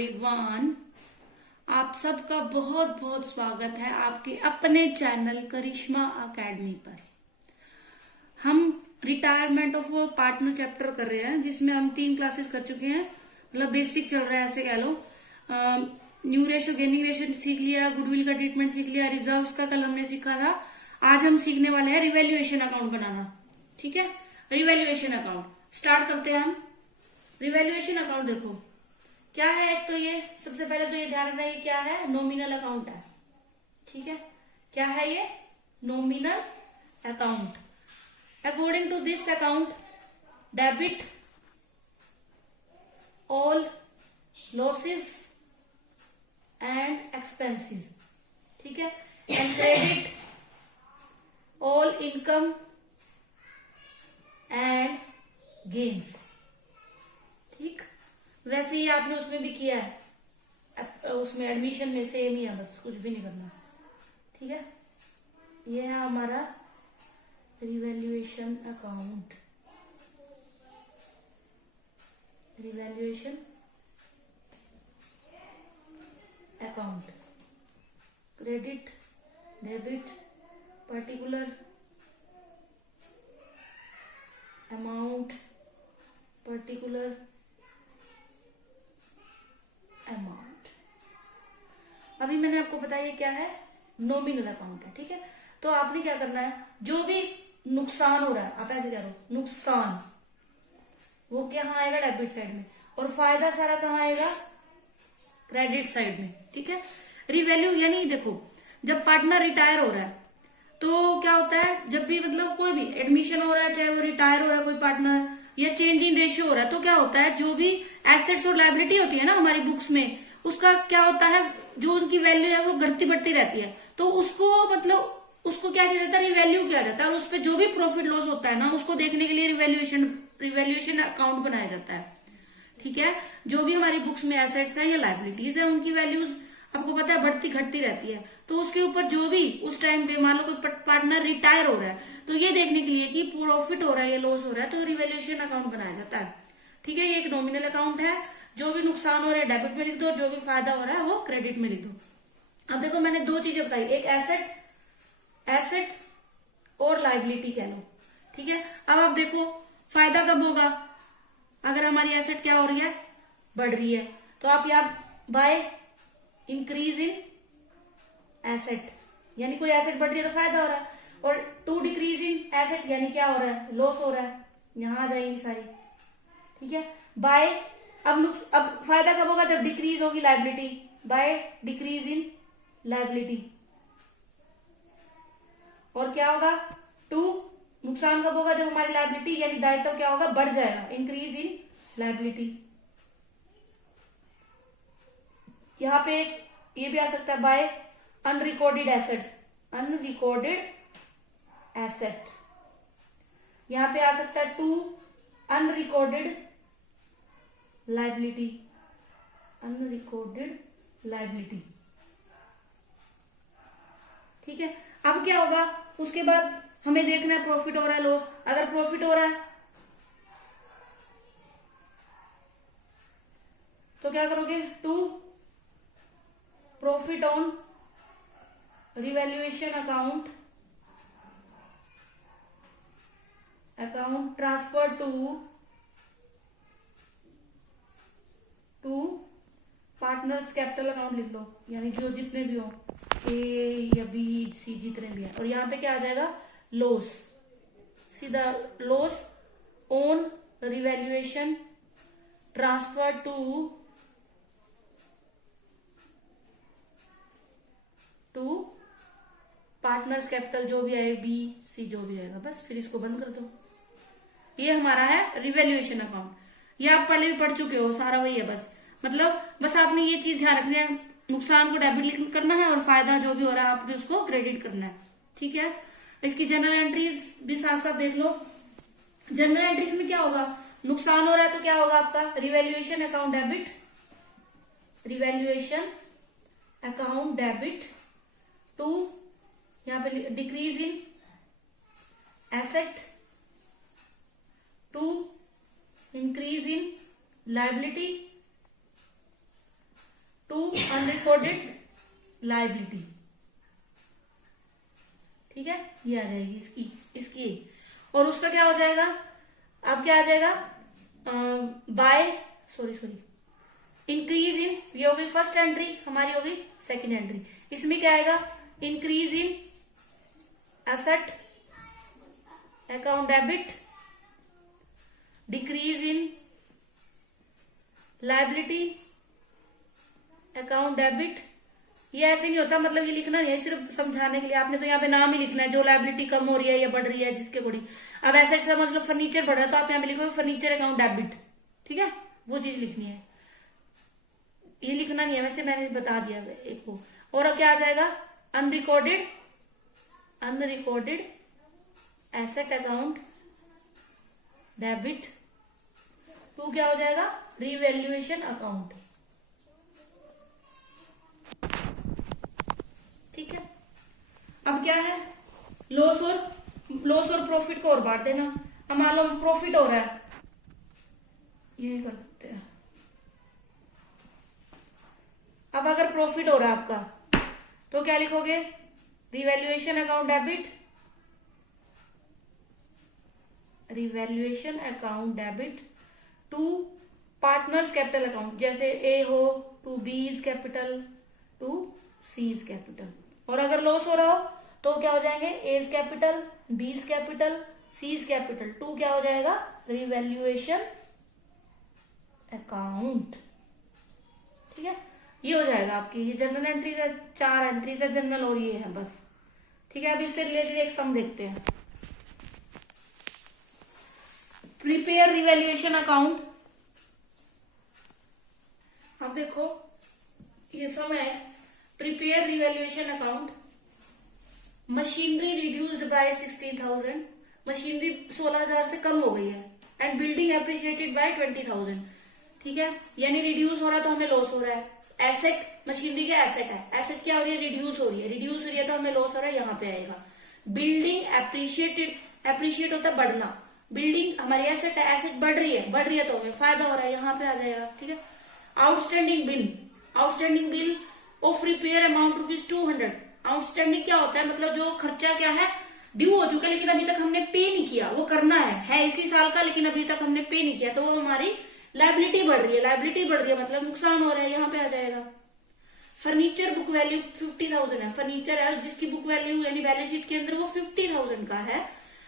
Everyone, आप सबका बहुत बहुत स्वागत है आपके अपने चैनल करिश्मा एकेडमी पर। हम रिटायरमेंट ऑफ पार्टनर चैप्टर कर रहे हैं, जिसमें हम 3 क्लासेस कर चुके हैं। मतलब बेसिक चल रहा है, ऐसे कह लो। न्यू रेशो, गेनिंग रेशो सीख लिया, गुडविल का ट्रीटमेंट सीख लिया, रिजर्व्स का कल हमने सीखा था। आज हम सीखने वाले हैं रिवैल्यूएशन अकाउंट बनाना। ठीक है, रिवैल्यूएशन अकाउंट स्टार्ट करते हैं हम। रिवैल्यूएशन अकाउंट देखो क्या है। एक तो ये सबसे पहले तो ये ध्यान रखना, ये क्या है? नॉमिनल अकाउंट है। ठीक है, क्या है ये? Nominal account. According to this account, debit all losses and expenses. ठीक है, and credit all income and gains. ठीक, वैसे ही आपने उसमें भी किया है, उसमें एडमिशन में सेम ही है, बस कुछ भी नहीं करना। ठीक है, ये है हमारा revaluation account. Revaluation account, credit, debit, particular amount, particular amount. अभी मैंने आपको बताया ये क्या है? नॉमिनल अकाउंट है। ठीक है, तो आपने क्या करना है, जो भी नुकसान हो रहा है, आप ऐसे कह रहे हो नुकसान, वो कहाँ आएगा? डेबिट साइड में। और फायदा सारा कहाँ आएगा? क्रेडिट साइड में। ठीक है, रिवैल्यू यानी देखो, जब पार्टनर रिटायर हो रहा है तो क्या होता है, जब भी मतलब कोई भी एडमिशन हो रहा है, चाहे वो रिटायर हो रहा है कोई पार्टनर, या चेंज इन रेशियो हो रहा है, तो क्या होता है, जो भी एसेट्स और लायबिलिटी होती है ना हमारी बुक्स में, उसका क्या होता है, जो उनकी वैल्यू है वो घटती बढ़ती रहती है। तो उसको मतलब उसको क्या किया जाता है? रिवैल्यू किया जाता है। और उस पर जो भी प्रॉफिट लॉस होता है ना, उसको देखने के लिए रिवैल्यूएशन अकाउंट बनाया जाता है। ठीक है, जो भी हमारी बुक्स में एसेट्स है या लायबिलिटीज है, उनकी वैल्यूज आपको पता है बढ़ती घटती रहती है। तो उसके ऊपर जो भी उस टाइम पे मान लो कोई पार्टनर रिटायर हो रहा है, तो ये देखने के लिए कि प्रॉफिट हो रहा है या लॉस हो रहा है, तो रिवैल्यूएशन अकाउंट बनाया जाता है। ठीक है, ये एक नॉमिनल अकाउंट है। जो भी नुकसान हो रहा है डेबिट में लिख दो, जो भी फायदा हो रहा है वो क्रेडिट में लिख दो। अब देखो, मैंने 2 चीजें बताई, एक एसेट और लाइबिलिटी कह लो। ठीक है, अब आप देखो फायदा कब होगा? अगर हमारी एसेट क्या हो रही है? बढ़ रही है। तो आप यहाँ बाय इंक्रीज इन एसेट, यानी कोई एसेट बढ़ रही है तो फायदा हो रहा है। और टू डिक्रीज इन एसेट यानी क्या हो रहा है? लॉस हो रहा है। यहां आ जाएंगी सारी। ठीक है, बाय अब फायदा कब होगा? जब डिक्रीज होगी liability, by decrease in liability. और क्या होगा? टू नुकसान कब होगा? जब हमारी लायबिलिटी यानी दायित्व क्या होगा? बढ़ जाएगा, इंक्रीज इन लायबिलिटी। यहां पे ये भी आ सकता है by unrecorded asset, unrecorded asset. यहां पे आ सकता है to unrecorded liability, unrecorded liability. ठीक है, अब क्या होगा? उसके बाद हमें देखना है प्रॉफिट हो रहा है लॉस। अगर प्रॉफिट हो रहा है तो क्या करोगे? To profit on revaluation account transfer to partners capital account लिख लो, यानी जो जितने भी हो, ए या बी सी जितने भी है। और यहां पे क्या आ जाएगा? लॉस, सीधा loss on revaluation transfer to partners capital, जो भी आए बी सी जो भी आएगा, बस फिर इसको बंद कर दो। ये हमारा है रिवैल्यूएशन अकाउंट। ये आप पहले भी पढ़ चुके हो, सारा वही है। बस आपने ये चीज ध्यान रखनी है, नुकसान को डेबिट करना है और फायदा जो भी हो रहा है आपने उसको क्रेडिट करना है। ठीक है, इसकी जनरल एंट्रीज भी साथ साथ देख लो। जनरल एंट्रीज में क्या होगा? नुकसान हो रहा है तो क्या होगा आपका? Revaluation account debit, revaluation account debit to, यहाँ पे decrease in asset to increase in liability to unrecorded liability. ठीक है, ये आ जाएगी इसकी और उसका क्या हो जाएगा, अब क्या आ जाएगा, बाय सॉरी इंक्रीज इन, ये हो गई फर्स्ट एंट्री, हमारी हो गई सेकंड एंट्री। इसमें क्या आएगा, increase in asset account debit, decrease in liability account debit. ये ऐसे नहीं होता, मतलब ये लिखना नहीं है, सिर्फ समझाने के लिए। आपने तो यहाँ पे नाम ही लिखना है, जो लायबिलिटी कम हो रही है या बढ़ रही है जिसके अकॉर्डिंग। अब एसेट से मतलब फर्नीचर बढ़ रहा है तो आप यहाँ पे लिखोगे फर्नीचर अकाउंट डेबिट। ठीक है, वो चीज लिखनी है, ये लिखना नहीं है, वैसे मैंने बता दिया एक को। और क्या आ जाएगा, unrecorded asset account debit to क्या हो जाएगा, रिवैल्यूएशन अकाउंट। ठीक है, अब क्या है, लॉस और प्रॉफिट को और बांट देना। अब मान लो प्रॉफिट हो रहा है, ये करते हैं। अब अगर प्रॉफिट हो रहा है आपका तो क्या लिखोगे, revaluation account debit, revaluation account debit to partners capital account, जैसे ए हो टू बीज कैपिटल टू सीज कैपिटल। और अगर लॉस हो रहा हो तो क्या हो जाएंगे, A's capital, B's capital, C's capital to क्या हो जाएगा, रिवैल्यूएशन अकाउंट। ठीक है, ये हो जाएगा आपकी, ये जनरल एंट्रीज है, 4 एंट्रीज है जनरल और ये है बस। ठीक है, अब इससे रिलेटेड एक सम देखते हैं, प्रिपेयर रिवैल्यूएशन अकाउंट। अब देखो ये सम है, prepare revaluation account, machinery reduced by 16,000, machinery 16,000 से कम हो गई है, एंड बिल्डिंग एप्रिशिएटेड बाय 20,000। ठीक है, यानी रिड्यूस हो रहा है तो हमें लॉस हो रहा है। एसेट, मशीनरी के एसेट है, एसेट क्या हो रही है, रिड्यूस हो रही है तो हमें लॉस हो रहा है, यहाँ पे आएगा। बिल्डिंग एप्रिशिएटेड, एप्रिशिएट होता है बढ़ना, बिल्डिंग हमारी एसेट है, एसेट बढ़ रही है तो हमें फायदा हो रहा है, यहाँ पे आ जाएगा। ठीक है, outstanding bill of repair amount ₹200। Outstanding क्या होता है, मतलब जो खर्चा क्या है, ड्यू हो चुका है लेकिन अभी तक हमने पे नहीं किया, वो करना है इसी साल का लेकिन अभी तक हमने पे नहीं किया, तो वो हमारी लायबिलिटी बढ़ रही है, मतलब नुकसान हो रहा है, यहाँ पे आ जाएगा। फर्नीचर बुक वैल्यू 50,000 है, फर्नीचर है जिसकी बुक वैल्यू यानी बैलेंस शीट के अंदर वो 50,000 का है,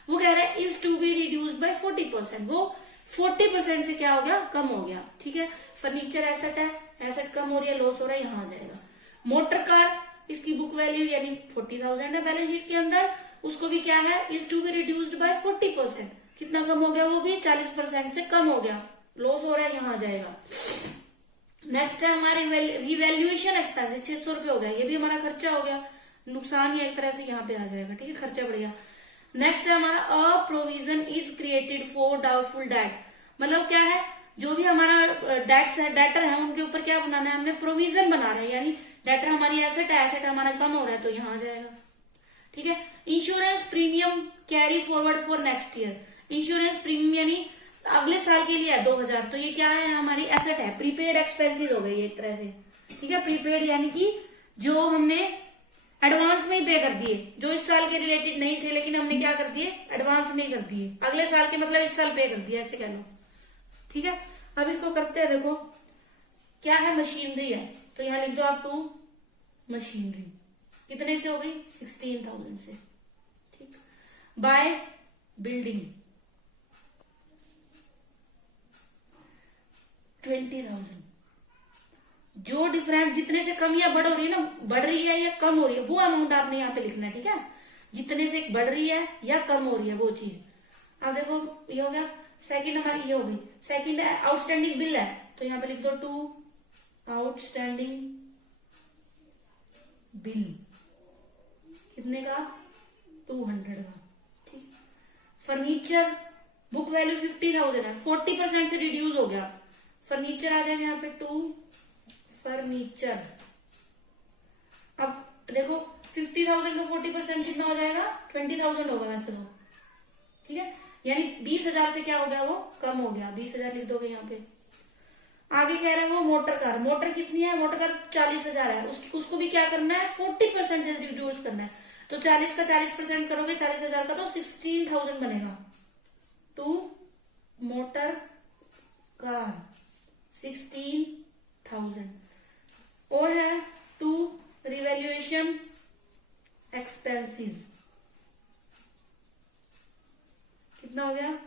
वो कह रहा है is to be reduced by 40%, वो 40% से क्या हो गया, कम हो गया। ठीक है, फर्नीचर एसेट है, एसेट कम हो रही है, लॉस हो रहा है, यहाँ आ जाएगा। मोटर कार, इसकी बुक वैल्यू यानी 40,000 है बैलेंस शीट के अंदर, उसको भी क्या है, is to be reduced by 40%, कितना कम हो गया, वो भी 40% से कम हो गया, लॉस हो रहा है, यहाँ आ जाएगा। नेक्स्ट है हमारे रिवैल्यूएशन एक्सपेंस, 600 रुपये हो गया, ये भी हमारा खर्चा हो गया, नुकसान ही एक तरह से यहाँ पे आ जाएगा। ठीक है, खर्चा बढ़ गया। नेक्स्ट है हमारा a provision is created for doubtful debt, मतलब क्या है, जो भी हमारा डेटर है उनके ऊपर क्या बनाना है, हमने प्रोविजन बना रहे हैं, यानी डेटर हमारी एसेट है, एसेट हमारा कम हो रहा है तो यहाँ आ जाएगा। ठीक है, insurance premium carry forward for next year, insurance premium यानी अगले साल के लिए है 2,000, तो ये क्या है, हमारी एसेट है, प्रीपेड एक्सपेंसिस हो गई एक तरह से। ठीक है, प्रीपेड यानी कि जो हमने एडवांस में ही पे कर दिए, जो इस साल के रिलेटेड नहीं थे लेकिन हमने क्या कर दिए, एडवांस में ही कर दिए, अगले साल के मतलब इस साल पे कर दिया, ऐसे कह लो। ठीक है, अब इसको करते हैं, देखो क्या है, मशीनरी है तो यहाँ लिख दो आप 2 मशीनरी, कितने से हो गई, 16,000 से। ठीक, बाय बिल्डिंग 20,000, जो डिफरेंस जितने से कम या बढ़ हो रही है ना, बढ़ रही है या कम हो रही है, वो अमाउंट आपने यहाँ पे लिखना है। ठीक है, जितने से बढ़ रही है या कम हो रही है वो चीज। अब देखो ये हो गया, सेकंड हमारी ये हो गई, सेकंड है आउटस्टैंडिंग बिल है तो यहाँ पे लिख दो 2 आउटस्टैंडिंग बिल, कितने का, 200 का। ठीक, फर्नीचर बुक वैल्यू 50,000 है, 40% से रिड्यूस हो गया, फर्नीचर आ जाएगा यहाँ पे 2 फर्नीचर। अब देखो 50,000 का 40% कितना हो जाएगा, 20,000 होगा वैसे तो। ठीक है, यानी 20,000 से क्या हो गया, वो कम हो गया, 20,000 लिख दोगे यहाँ पे। आगे कह रहा है वो मोटर कार, मोटर कितनी है, मोटर कार 40,000 है, उसको भी क्या करना है 40% रिड्यूस करना है। तो 40 का 40% करोगे 40,000 का तो 16,000 बनेगा। To motor car 16,000। और है टू रिवैल्यूएशन एक्सपेंसेस, कितना हो गया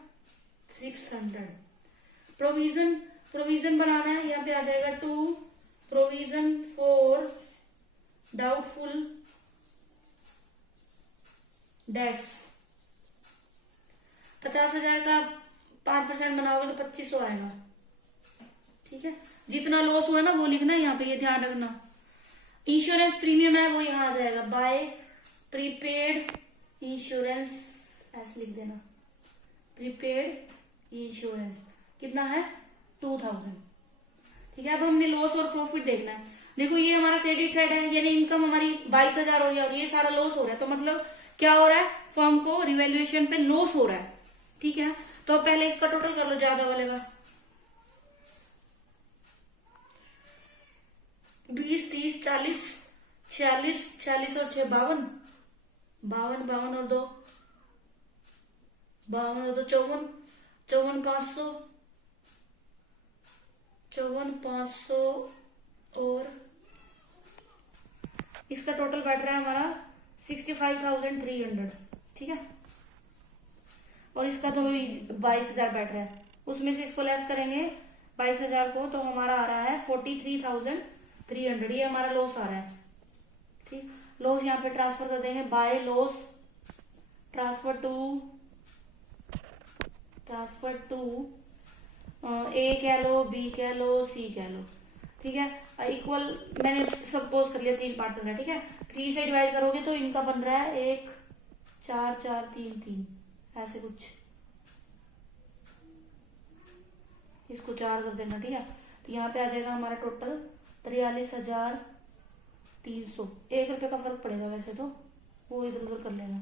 600। प्रोविजन बनाना है, यहाँ पे आ जाएगा to provision for doubtful debts. 50,000 का 5% बनाओगे तो 2500 आएगा। ठीक है, जितना लॉस हुआ ना वो लिखना है यहाँ पे, ये ध्यान रखना। इंश्योरेंस प्रीमियम है वो यहाँ आ जाएगा, बाय प्रीपेड इंश्योरेंस, ऐसे लिख देना, प्रीपेड इंश्योरेंस कितना है 2000। ठीक है, अब हमने लॉस और प्रॉफिट देखना है। देखो ये हमारा क्रेडिट साइड है, यानी इनकम हमारी 22,000 हो रही है और ये सारा लॉस हो रहा है, तो मतलब क्या हो रहा है, फर्म को रिवैल्यूएशन पे लॉस हो रहा है। ठीक है, तो पहले इसका टोटल कर लो, ज्यादा वाले का 20, 30, 40, 46, 46 और 6 52, 52 और 2 52 और 2 54, 54,500, 54,500 और इसका टोटल बैठ रहा है हमारा 65,300। ठीक है, और इसका तो 22,000 बैठ रहा है, उसमें से इसको लेस करेंगे 22,000 को तो हमारा आ रहा है 43,300। ये हमारा लॉस आ रहा है। ठीक, लॉस यहाँ पे ट्रांसफर कर देंगे, बाय लॉस ट्रांसफर टू ए कह लो, बी कह लो, सी कह लो। ठीक है, इक्वल मैंने सपोज कर लिया 3 पार्टनर है। ठीक है, 3 से डिवाइड करोगे तो इनका बन रहा है 1 4 4 3 3 ऐसे कुछ, इसको 4 कर देना। ठीक है, तो यहाँ पे आ जाएगा हमारा टोटल 43,300। 1 रुपए का फर्क पड़ेगा वैसे तो, वो इधर उधर कर लेना,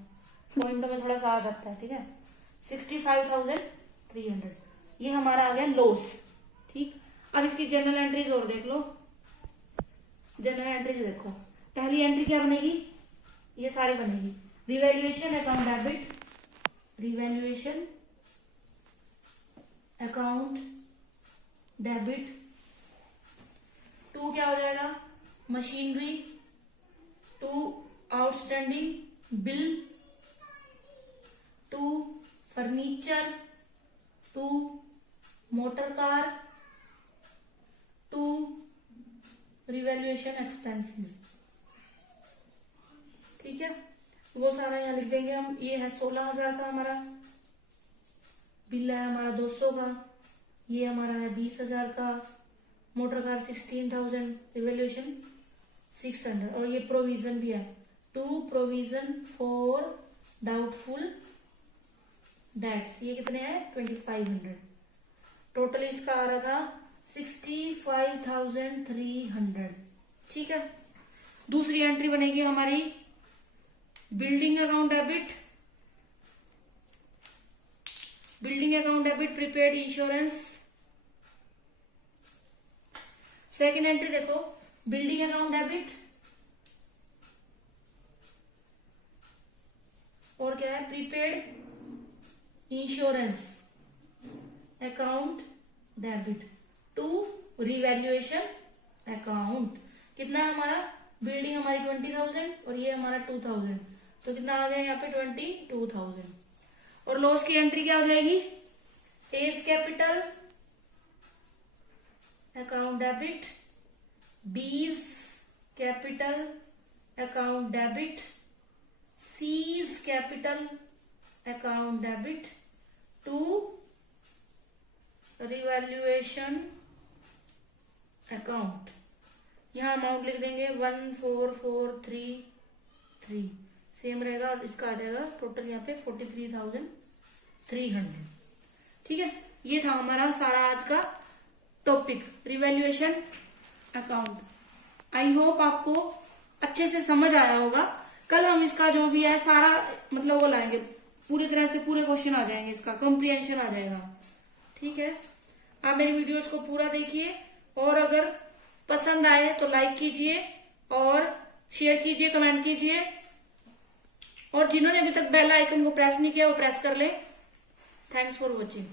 पॉइंट में थोड़ा सा आ जाता है। ठीक है, 65,300 ये हमारा आ गया लॉस। ठीक, अब इसकी जनरल एंट्रीज और देख लो। जनरल एंट्रीज देखो, पहली एंट्री क्या बनेगी, ये सारी बनेगी, revaluation account debit, revaluation account debit. To क्या हो जाएगा, machinery, to outstanding bill, to furniture, to motor car, to revaluation expenses. ठीक है, वो सारा यहाँ लिख देंगे हम। ये है 16,000 का हमारा बिल है, हमारा 200 का, ये हमारा है 20,000 का, मोटर कार 16,000, रिवैल्यूएशन 600, और ये प्रोविजन भी है, to provision for doubtful debts, ये कितने हैं 2500। टोटल इसका आ रहा था 65,300। ठीक है, दूसरी एंट्री बनेगी हमारी building account debit, building account debit prepaid insurance. Second entry देखो, बिल्डिंग अकाउंट डेबिट और क्या है prepaid insurance account debit, to revaluation account. कितना है हमारा, बिल्डिंग हमारी 20,000 और ये हमारा 2,000, तो कितना आ गया यहाँ पे 22,000। और लॉस की एंट्री क्या हो जाएगी, A's capital account debit, B's capital account debit, C's capital account debit, to revaluation account. यहाँ अमाउंट लिख देंगे 14,433 सेम रहेगा, और इसका आ जाएगा टोटल यहाँ पे 43,300। ठीक है, ये था हमारा सारा आज का topic, revaluation account. I hope आपको अच्छे से समझ आया होगा। कल हम इसका जो भी है सारा मतलब वो लाएंगे, पूरी तरह से पूरे क्वेश्चन आ जाएंगे, इसका कॉम्प्रिहेंशन आ जाएगा। ठीक है, आप मेरी वीडियोस को पूरा देखिए, और अगर पसंद आए तो लाइक कीजिए और शेयर कीजिए, कमेंट कीजिए, और जिन्होंने अभी तक बेल आइकन को प्रेस नहीं किया वो प्रेस कर ले। Thanks for watching.